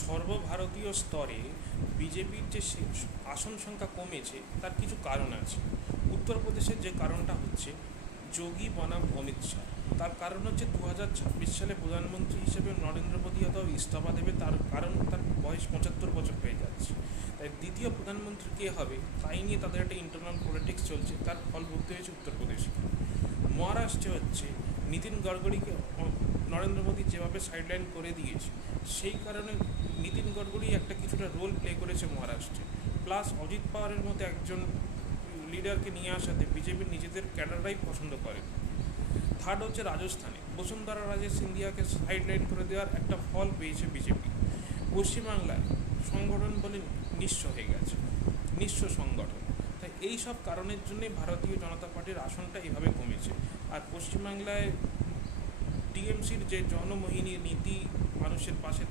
সর্বভারতীয় স্তরে বিজেপির যে আসন সংখ্যা কমেছে তার কিছু কারণ আছে। উত্তরপ্রদেশের যে কারণটা হচ্ছে যোগী বনাম অমিত শাহ। তার কারণ হচ্ছে 2026 সালে প্রধানমন্ত্রী হিসেবে নরেন্দ্র মোদী হয়তো ইস্তফা দেবে, তার কারণ তার বয়স 75 বছর হয়ে যাচ্ছে। তাই দ্বিতীয় প্রধানমন্ত্রী কে হবে তাই নিয়ে তাদের একটা ইন্টারনাল পলিটিক্স চলছে, তার ফল ভুগতে হয়েছে উত্তরপ্রদেশে। মহারাষ্ট্রে হচ্ছে নীতিন গডকরিকে নরেন্দ্র মোদী যেভাবে সাইডলাইন করে দিয়েছে, সেই কারণে নীতিন গডকরি একটা কিছুটা রোল প্লে করেছে মহারাষ্ট্রে। প্লাস অজিত পাওয়ারের মতো একজন লিডারকে নিয়ে আসাতে বিজেপির নিজেদের ক্যাডাররাই পছন্দ করে। থার্ড হচ্ছে রাজস্থানে বসুন্ধরা রাজে সিন্ধিয়াকে সাইডলাইন করে দেওয়ার একটা ফল পেয়েছে বিজেপি। পশ্চিমবাংলায় সংগঠন বলে নিঃস্ব হয়ে গেছে, নিঃস্ব সংগঠন। তাই এই সব কারণের জন্যই ভারতীয় জনতা পার্টির আসনটা এভাবে কমেছে। আর পশ্চিমবাংলায় টিএমসির যে জনমোহিনী নীতি, মানুষের পাশে